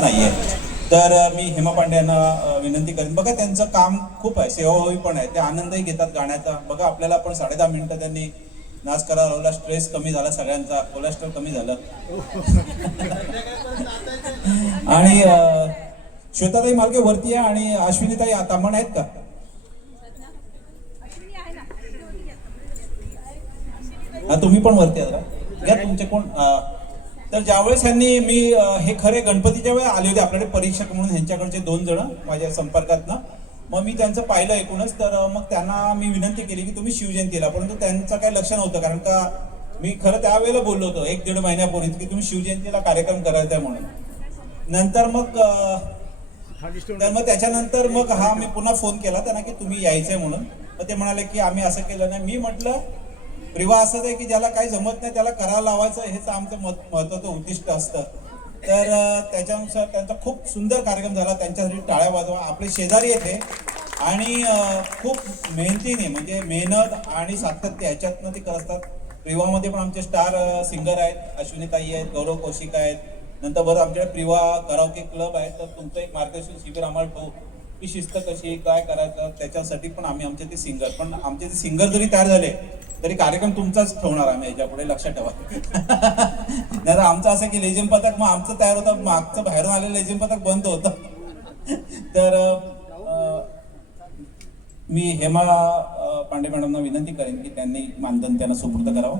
नाहीये. तर मी हेमा पांडे यांना विनंती करेन. बघा त्यांचं काम खूप आहे, सेवाभावी पण आहे, ते आनंदही घेतात गाण्याचा. बघा आपल्याला पण 10.5 मिनिटं त्यांनी नाच करायला लावला, स्ट्रेस कमी झाला सगळ्यांचा, कोलेस्ट्रॉल कमी झालं. आणि श्वेताताई मालके वरती आहे आणि अश्विनीताई तांबण आहेत का? तुम्ही पण वरती आहात का? घ्या तुमचे कोण. तर ज्यावेळेस ह्यांनी मी हे खरे गणपतीच्या वेळी आले होते आपल्याकडे परीक्षक म्हणून, ह्यांच्याकडचे 2 जण माझ्या संपर्कातनं. मग मी त्यांचं पाहिलं एकूणच. तर मग त्यांना मी विनंती केली की तुम्ही शिवजयंतीला, परंतु त्यांचं काही लक्ष नव्हतं, कारण का मी खरं त्यावेळेला बोललो होतो 1-1.5 महिन्यापूर्वीच की तुम्ही शिवजयंतीला कार्यक्रम करायचा आहे म्हणून. नंतर मग त्याच्यानंतर मग मी पुन्हा फोन केला त्यांना की तुम्ही यायचंय म्हणून. मग ते म्हणाले की आम्ही असं केलं नाही. मी म्हटलं प्रिवा असंच आहे की ज्याला काही जमत नाही त्याला करायला लावायचं, हेच आमचं महत्वाचं उद्दिष्ट असतं. तर त्याच्यानुसार त्यांचा खूप सुंदर कार्यक्रम झाला. त्यांच्यासाठी टाळ्या वाजवा. आपले शेजारी येते आणि खूप मेहनतीने, म्हणजे मेहनत आणि सातत्य ह्याच्यातनं ते करतात. प्रिवामध्ये पण आमचे स्टार सिंगर आहेत, अश्विनीताई आहेत, गौरव कौशिक आहेत. नंतर बरं आमच्याकडे प्रिवा कराओके क्लब आहे. तर तुमचं एक मार्गदर्शन शिबिर आम्हाला ठेवू की शिस्त कशी काय करायचं, त्याच्यासाठी पण आमचे ते सिंगर, पण आमचे ते सिंगर जरी तयार झाले तरी कार्यक्रम तुमचाच ठेवणार आम्ही याच्या पुढे, लक्षात ठेवा. नाही तर आमचं असं की लेझिम पथक मग आमचं तयार होतं, मागचं बाहेरून आलेलं लेझिम पथक बंद होतं. तर मी हेमा पांडे मॅडमना विनंती करेन की त्यांनी मानधन त्यांना सुपूर्द करावं.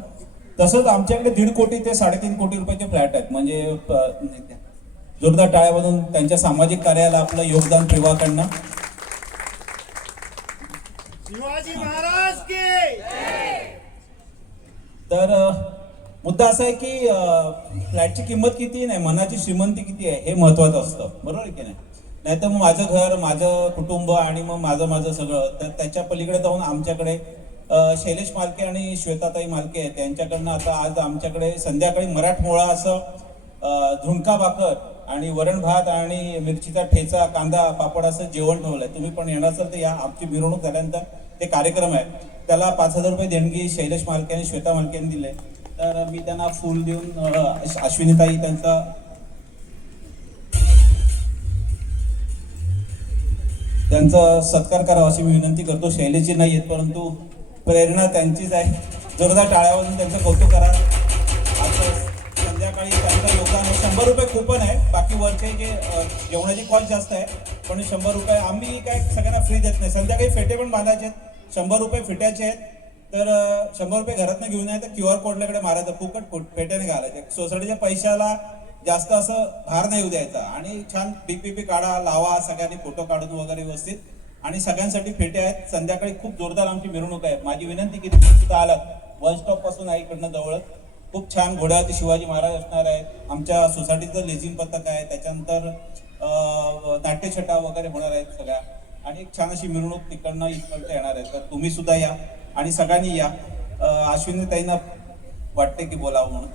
तसंच आमच्याकडे 1.5 कोटी ते 3.5 कोटी रुपयाचे फ्लॅट आहेत. म्हणजे जोरदार टाळ्यामधून त्यांच्या सामाजिक कार्याला आपलं योगदान प्रिवाकडनं. शिवाजी महाराज के. तर मुद्दा असा आहे की फ्लॅटची किंमत किती नाही, मनाची श्रीमंती किती आहे हे महत्वाचं असतं, बरोबर की नाही. नाहीतर मग माझं घर, माझं कुटुंब आणि मग माझं सगळं. तर त्याच्या पलीकडे जाऊन आमच्याकडे शैलेश मालके आणि श्वेताताई मालके आहेत, त्यांच्याकडनं आता आज आमच्याकडे संध्याकाळी मराठमोळा असं झुणका भाकर आणि वरण भात आणि मिरचीचा ठेचा, कांदा, पापड असं जेवण ठेवलंय. तुम्ही पण येणार असाल तर या. आमची मिरवणूक झाल्यानंतर ते कार्यक्रम आहे, त्याला 5,000 रुपये देणगी शैलेश मालके आणि श्वेता मालके यांनी दिले. तर मी त्यांना फूल देऊन अश्विनीताई त्यांचा सत्कार करावा अशी मी विनंती करतो. शैलेशजी नाही आहेत परंतु प्रेरणा त्यांचीच आहे. जोरदार टाळ्यावरून त्यांचं कौतुक करा. असं संध्याकाळी त्यांचं योगदान आहे. 100 रुपये कुपन आहे, बाकी वरचे जे जेवणाची कॉस्ट जास्त आहे, पण 100 रुपये आम्ही काय सगळ्यांना फ्री देत नाही. संध्याकाळी फेटे पण बांधायचे आहेत, 100 रुपये फेट्याचे आहेत. तर 100 रुपये घरातनं घेऊन आहे तर QR कोडकडे मारायचं, फुकट फेट्याने घालायचे. सोसायटीच्या पैशाला जास्त असं भार नाही येऊ द्यायचा. आणि छान DPP काढा, लावा, सगळ्यांनी फोटो काढून वगैरे व्यवस्थित. आणि सगळ्यांसाठी फेटे आहेत. संध्याकाळी खूप जोरदार आमची मिरवणूक आहे. माझी विनंती की तुम्ही सुद्धा आलात, बस स्टॉप पासून आहे इकडनं जवळ. खूप छान घोड्यावरती शिवाजी महाराज असणार आहेत. आमच्या सोसायटीचं लेझिम पथक आहे, त्याच्यानंतर नाट्यछटा वगैरे होणार आहेत सगळ्या. आणि एक छान अशी मिरवणूक तिकडनं इथपर्यंत येणार आहे. तर तुम्ही सुद्धा या आणि सगळ्यांनी या. अश्विनीताईंना वाटते की बोलावं म्हणून.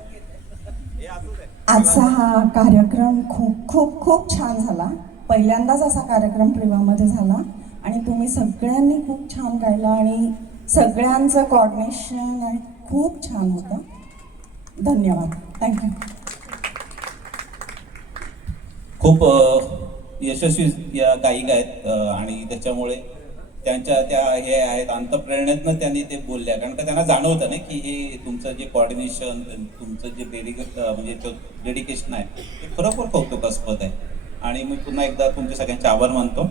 आजचा हा कार्यक्रम खूप खूप खूप छान झाला. पहिल्यांदाच असा कार्यक्रम प्रिवामध्ये झाला आणि तुम्ही सगळ्यांनी खूप छान गायला आणि सगळ्यांचं कोऑर्डिनेशन आणि खूप छान होतं. धन्यवाद. थँक्यू. खूप यशस्वी या गायिका आहेत आणि त्याच्यामुळे त्यांच्या त्या हे आहेत अंतःप्रेरणेतनं त्यांनी ते बोलल्या, कारण का त्यांना जाणवतं ना की हे तुमचं जे कोऑर्डिनेशन, तुमचं जे डेडिकेशन आहे ते खरोखर कौतुकास्पद आहे. आणि मी पुन्हा एकदा तुमचे सगळ्यांचे आभार मानतो.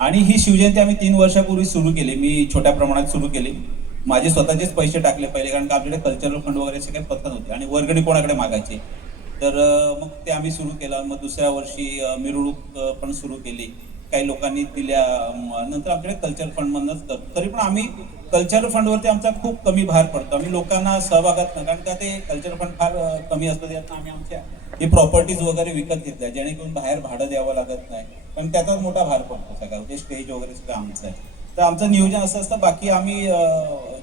आणि ही शिवजयंती आम्ही 3 वर्षापूर्वी सुरू केली. मी छोट्या प्रमाणात सुरू केली, माझे स्वतःचेच पैसे टाकले पहिले, कारण का आपल्याकडे कल्चरल फंड वगैरे असे काही पद्धत नव्हती आणि वर्गणी कोणाकडे मागायची. तर मग ते आम्ही सुरू केलं. मग दुसऱ्या वर्षी मिरवणूक पण सुरू केली, काही लोकांनी दिल्या. नंतर आपल्याकडे कल्चरल फंडमधूनच करतो. तरी पण आम्ही कल्चरल फंडवरती आमचा खूप कमी भार पडतो. आम्ही लोकांना सहभागात, कारण का ते कल्चरल फंड फार कमी असतं, त्यातनं आम्ही आमच्या हे प्रॉपर्टीज वगैरे विकत घेतल्या, जेणेकरून बाहेर भाडं द्यावं लागत नाही, कारण त्याचाच मोठा भार पडतो सगळं. जे स्टेज वगैरे सगळं आमचं आहे. तर आमचं नियोजन असं असतं. बाकी आम्ही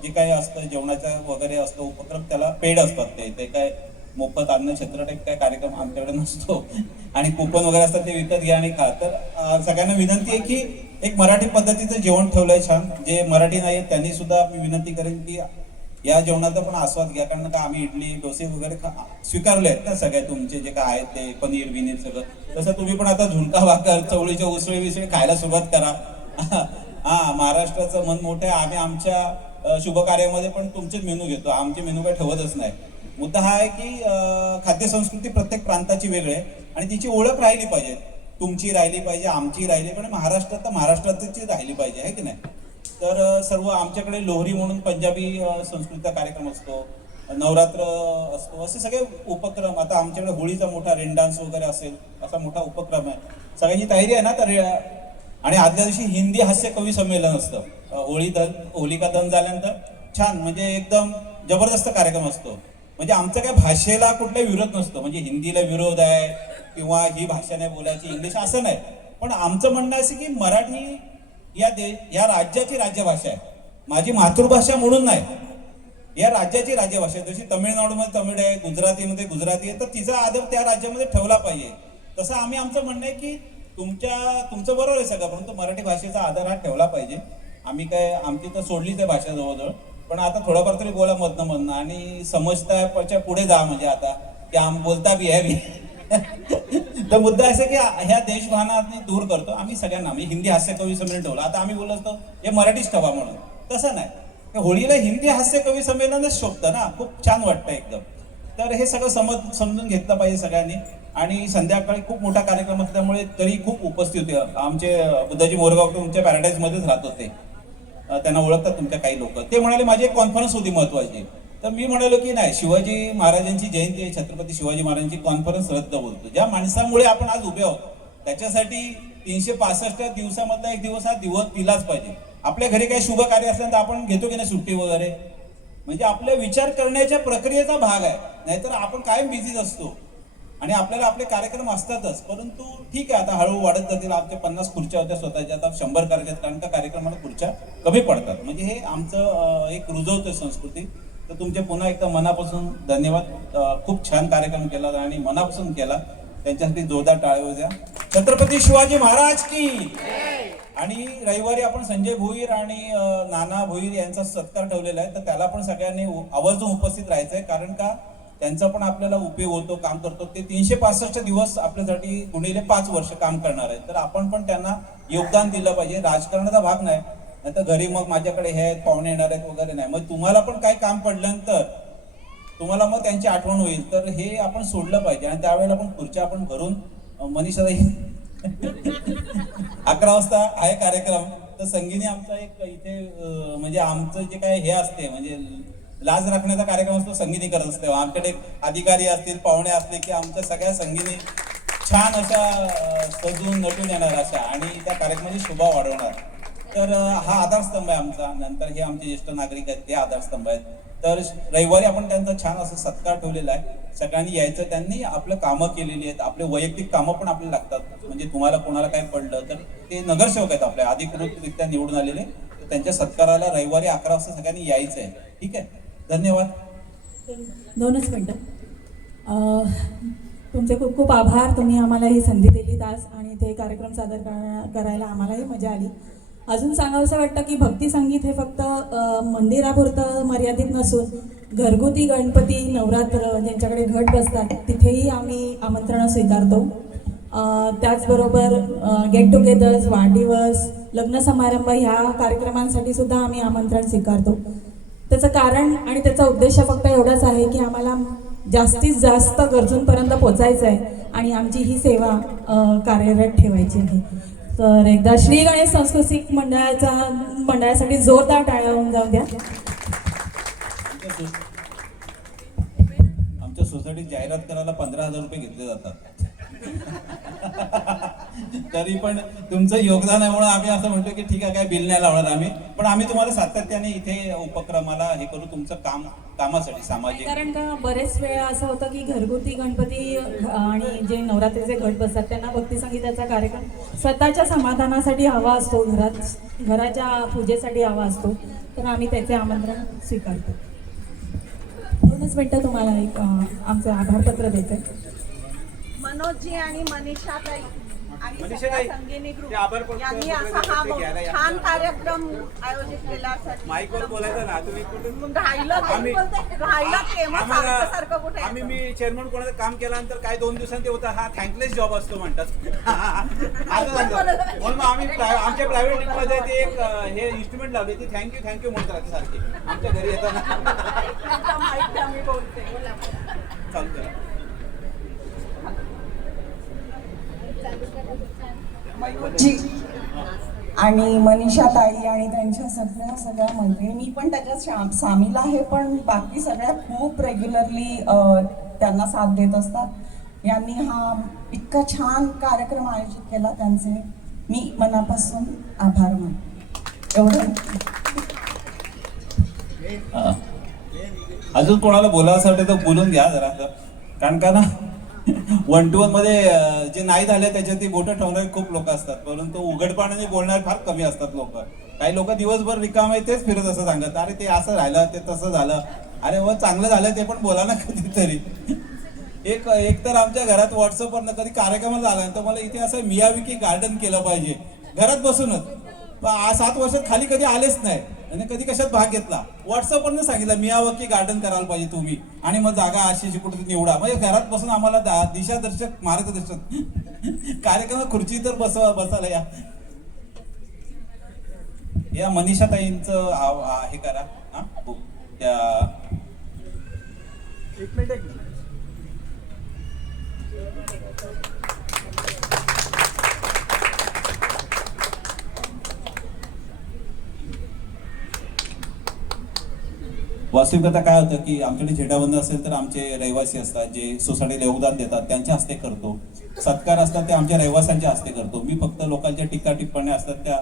जे काही असतं जेवणाचं वगैरे असतं उपक्रम, त्याला पेड असतात. ते काय मोफत अन्न क्षेत्र टाईप काय कार्यक्रम आमच्याकडे नसतो. आणि कुपन वगैरे असतात ते विकत घ्या आणि खा. तर सगळ्यांना विनंती आहे की एक मराठी पद्धतीचं जेवण ठेवलंय छान. जे मराठी नाही त्यांनी सुद्धा मी विनंती करेन की या जेवणाचा पण आस्वाद घ्या, कारण का आम्ही इडली डोसे वगैरे स्वीकारले आहेत ना सगळे तुमचे जे काय आहेत ते पनीर बिनीर सगळं, तसं तुम्ही पण आता झुणका भाकर चवळीच्या उसळी विसळी खायला सुरुवात करा. हा, महाराष्ट्राचं मन मोठं आहे. आम्ही आमच्या शुभ कार्यामध्ये पण तुमचेच मेनू घेतो, आमचे मेनू काही ठेवतच नाही. मुद्दा हा आहे की खाद्यसंस्कृती प्रत्येक प्रांताची वेगळी आहे आणि तिची ओळख राहिली पाहिजे. तुमची राहिली पाहिजे, आमची राहिली पाहिजे, महाराष्ट्रात तर महाराष्ट्राची राहिली पाहिजे, आहे की नाही. तर सर्व आमच्याकडे लोहरी म्हणून पंजाबी संस्कृतीचा कार्यक्रम असतो, नवरात्र असतो, असे सगळे उपक्रम. आता आमच्याकडे होळीचा मोठा रेन डान्स वगैरे असेल, असा मोठा उपक्रम आहे. सगळ्यांची तयारी आहे ना. तर आणि आदल्या दिवशी हिंदी हास्य कवी संमेलन असतं. होलिका दहन झाल्यानंतर छान म्हणजे एकदम जबरदस्त कार्यक्रम असतो. म्हणजे आमचं काय भाषेला कुठलाही विरोध नसतो, म्हणजे हिंदीला विरोध आहे किंवा ही भाषा नाही बोलायची, इंग्लिश असं नाही. पण आमचं म्हणणं असं की मराठी या राज्याची राजभाषा आहे, माझी मातृभाषा म्हणून नाही, या राज्याची राजभाषा आहे. जशी तमिळनाडूमध्ये तमिळ आहे, गुजरातीमध्ये गुजराती आहे, तर तिचा आदर त्या राज्यामध्ये ठेवला पाहिजे. तसं आमचं म्हणणं आहे की तुमचं बरोबर आहे सगळं, परंतु मराठी भाषेचा आदर हा ठेवला पाहिजे. आम्ही काय आमची तर सोडलीच आहे भाषा जवळजवळ, पण आता थोडंफार तरी बोला मधनं आणि समजता पुढे जा, म्हणजे आता की बोलता बी आहे बी. तर मुद्दा असं की ह्या देशभानात दूर करतो आम्ही सगळ्यांना. म्हणजे हिंदी हास्य कवी संमेलन ठेवलं, आता आम्ही बोलत असतो हे मराठीच ठेवा म्हणून, तसं नाही. होळीला हिंदी हास्य कवी संमेलनच शोभतं ना, खूप छान वाटतं एकदम. तर हे सगळं समजून घेतलं पाहिजे सगळ्यांनी. आणि संध्याकाळी खूप मोठा कार्यक्रम असल्यामुळे तरी खूप उपस्थित होते. आमचे बुद्धाजी मोरगाव तुमच्या पॅराडाईजमध्येच राहत होते, त्यांना ओळखतात तुमच्या काही लोक. ते म्हणाले माझी एक कॉन्फरन्स होती महत्वाची. तर मी म्हणालो की नाही, शिवाजी महाराजांची जयंती आहे, छत्रपती शिवाजी महाराजांची कॉन्फरन्स रद्द बोलतो. ज्या माणसामुळे आपण आज उभे आहोत त्याच्यासाठी 365 दिवसामधला एक दिवस हा दिवस दिलाच पाहिजे. आपल्या घरी काही शुभ कार्य असल्यानंतर आपण घेतो की नाही सुट्टी वगैरे, म्हणजे आपल्या विचार करण्याच्या प्रक्रियेचा भाग आहे. नाहीतर आपण कायम बिझीच असतो आणि आपल्याला आपले कार्यक्रम असतातच. परंतु ठीक आहे, आता हळूहळू वाढत जातील. आमच्या 50 खुर्च्या होत्या स्वतःच्या, आता 100 करायच्यात, कारण का कार्यक्रमाला खुर्च्या कमी पडतात. म्हणजे हे आमचं एक रुजवतं संस्कृती. तर तुमचे पुन्हा एकदा मनापासून धन्यवाद. खूप छान कार्यक्रम केला आणि मनापासून केला, त्यांच्यासाठी जोरदार टाळ्या द्या. छत्रपती शिवाजी महाराज की. आणि रविवारी आपण संजय भोईर आणि नाना भोईर यांचा सत्कार ठेवलेला आहे, तर त्याला पण सगळ्यांनी आवर्जून उपस्थित राहायचंय, कारण का त्यांचा पण आपल्याला उपयोग होतो, काम करतो. ते 365 दिवस आपल्यासाठी गुणिले 5 वर्ष काम करणार आहेत, तर आपण पण त्यांना योगदान दिलं पाहिजे. राजकारणाचा भाग नाही, नाही तर घरी मग माझ्याकडे हे आहेत, पाहुणे येणार आहेत वगैरे नाही. मग तुम्हाला पण काय काम पडल्यानंतर तुम्हाला मग त्यांची आठवण होईल, तर हे आपण सोडलं पाहिजे. आणि त्यावेळेला पण खुर्च्या आपण भरून मनीषाला 11 वाजता आहे कार्यक्रम. तर संगीने आमचा एक इथे म्हणजे आमचं जे काय हे असते, म्हणजे लाज राखण्याचा कार्यक्रम असतो, संगीनी करत असते. आमच्याकडे अधिकारी असतील, पाहुणे असले की आमच्या सगळ्या संगीने छान अशा सजून नटून येणार अशा आणि त्या कार्यक्रमाची शोभा वाढवणार. तर हा आधारस्तंभ आहे आमचा. नंतर हे आमचे ज्येष्ठ नागरिक आहेत, ते आधारस्तंभ आहेत. तर रविवारी आपण त्यांचा छान असं सत्कार ठेवलेला आहे. सगळ्यांनी यायचं. त्यांनी आपलं कामं केलेली आहेत, आपले वैयक्तिक कामं पण आपल्याला लागतात. म्हणजे तुम्हाला कोणाला काय पडलं तर ते नगरसेवक आहेत आपल्या अधिकृतरित्या निवडून आलेले, तर त्यांच्या सत्काराला रविवारी 11 वाजता सगळ्यांनी यायचं आहे. ठीक आहे, धन्यवाद. 2च मिनटं. तुमचे खूप खूप आभार. तुम्ही आम्हाला ही संधी दिली आज आणि ते कार्यक्रम सादर करायला आम्हालाही मजा आली. अजून सांगावंसं वाटतं की भक्ती संगीत हे फक्त मंदिरापुरतं मर्यादित नसून घरगुती गणपती, नवरात्र ज्यांच्याकडे घट बसतात तिथेही आम्ही आमंत्रणं स्वीकारतो. त्याचबरोबर गेट टुगेदर्स, वाढदिवस, लग्न समारंभ ह्या कार्यक्रमांसाठी सुद्धा आम्ही आमंत्रण स्वीकारतो. त्याचं कारण आणि त्याचा उद्देश फक्त एवढाच आहे की आम्हाला जास्तीत जास्त गरजूंपर्यंत पोचायचं आहे आणि आमची ही सेवा कार्यरत ठेवायची आहे. तर एकदा श्री गणेश सांस्कृतिक मंडळासाठी जोरदार टाळ्या होऊन जाऊ द्या. आमच्या सोसायटीत जाहिरात करायला 15,000 रुपये घेतले जातात. तरी पण तुमचं योगदान आहे म्हणून आम्ही असं म्हणतो की ठीक आहे, काय बिल नाही लावणार आम्ही, पण आम्ही तुम्हाला सातत्याने इथे उपक्रमाला हे करू तुमचं कामासाठी सामाजिक. कारण का बरेच वेळा असं होतं की घरगुती गणपती आणि जे नवरात्रीचे घट बसतात त्यांना भक्ती संगीताचा कार्यक्रम स्वतःच्या समाधानासाठी हवा असतो, घराच्या पूजेसाठी हवा असतो, तर आम्ही त्याचे आमंत्रण स्वीकारतो. 2च मिनटं तुम्हाला एक आमचं आभारपत्र द्यायचं आहे. मनोजजी आणि मनीषाताई आणि मनीषा सगळ्या ताई, संगिनी ग्रुप ते आभार प्रकट यांनी वगैरे असा हा ते घ्यायला या. छान कार्यक्रम आयोजित केला. माईकवर बोलायचं ना, तुम्ही कुठून राहिलं आम्ही- प्रेम सारखं कुठे आम्ही मी चेअरमन कोणाचं काम केल्यानंतर काही 2 दिवसांनी ते होता हा थँकलेस जॉब असतो म्हणतात. असं सांगतात. म्हणून मग आम्ही आमच्या प्रायव्हेट टीममध्ये ते एक हे इन्स्ट्रुमेंट लावले ती थँक्यू म्हणत राहते सारखी आमच्या घरी येताना. आम्ही बोलते. चालू करा. आणि मनीषा ताई आणि त्यांच्या सगळ्या मैत्रिणी, मी पण त्याच्यात सामील आहे, पण बाकी सगळ्या खूप रेग्युलरली त्यांना साथ देत असतात. यांनी हा इतका छान कार्यक्रम आयोजित केला, त्यांचे मी मनापासून आभार मानते. एवढं. अजून कोणाला बोलावंसं वाटतं तर बोलून घ्या जरा, कारण का ना 1 to 1 मध्ये जे नाही झाले त्याच्यात ती बोटं ठेवणारे खूप लोक असतात, परंतु उघडपणाने बोलणारे फार कमी असतात लोक. काही लोक दिवसभर रिकामे तेच फिरत असं सांगत, अरे ते असं राहिलं, ते तसं झालं. अरे व चांगलं झालं ते पण बोला ना कधीतरी. एक तर आमच्या घरात व्हॉट्सअपवरनं कधी कार्यक्रमाला झाला तर मला इथे असं मियाविकी गार्डन केलं पाहिजे घरात बसूनच. 7 वर्षात खाली कधी आलेच नाही आणि कधी कशात भाग घेतला. व्हॉट्सअपवरनं सांगितलं मियावाकी गार्डन करायला पाहिजे तुम्ही, आणि मग जागा अशी कुठे निवडा. म्हणजे घरात बसून आम्हाला दिशादर्शक मार्गदर्शक कार्यक्रम खुर्ची तर बसायला या मनीषा ताईंचं हे करा. हा त्या एक मिनिट. वास्तविकता काय होतं की आमच्याकडे झेंडाबंद असेल तर आमचे रहिवासी असतात जे सोसायटीला योगदान देतात त्यांच्या हस्ते करतो. सत्कार असतात ते आमच्या रहिवाशांच्या हस्ते करतो. मी फक्त लोकांच्या टीका टिप्पण्या असतात त्या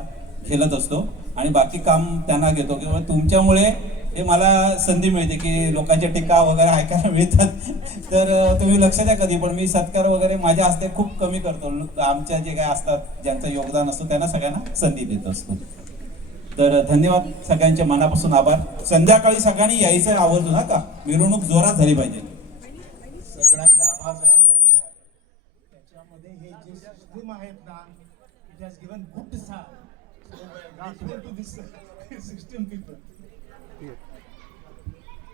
झेलत असतो आणि बाकी काम त्यांना घेतो. किंवा तुमच्यामुळे हे मला संधी मिळते की लोकांच्या टीका वगैरे ऐकायला मिळतात. तर तुम्ही लक्ष द्या कधी पण मी सत्कार वगैरे माझ्या हस्ते खूप कमी करतो. आमच्या जे काय असतात ज्यांचं योगदान असतं त्यांना सगळ्यांना संधी देत असतो. तर धन्यवाद, सगळ्यांच्या मनापासून आभार. संध्याकाळी सगळ्यांनी यायचं आवर्जून हा का, मिरवणूक जोरात झाली पाहिजे. सगळ्यांचे आभार झाले सगळे. त्याच्यामध्ये हे जे सिस्टीम आहेत ना, it has given good system people.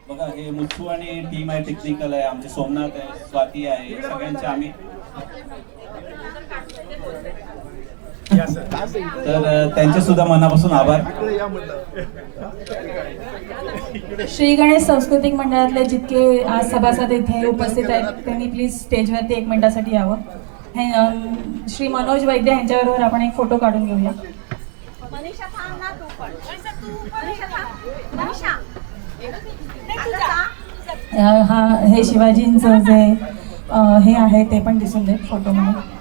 बघा हे मुच्छू आणि टीम आहे, टेक्निकल आहे, आमचे सोमनाथ आहे, स्वाती आहे, सगळ्यांचे आम्ही. तर त्यांचे सुद्धा मनापासून आभार. श्री गणेश सांस्कृतिक मंडळातले जितके आज सभासद इथे उपस्थित आहेत त्यांनी प्लीज स्टेजवरती 1 मिनिटासाठी यावं. श्री मनोज वैद्य यांच्याबरोबर आपण एक फोटो काढून घेऊया. मनीषा थांब ना, तू पण. मनीषा थांब. मनीषा. हा हे शिवाजींचं जे हे आहे ते पण दिसून देत फोटोमध्ये.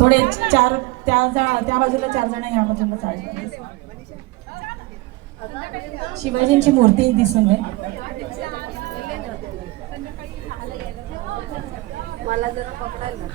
थोडे 4 त्या बाजूला 4 जण, या बाजूला 4 जण. शिवाजींची मूर्ती दिसून दे. मला जरा पकडायला.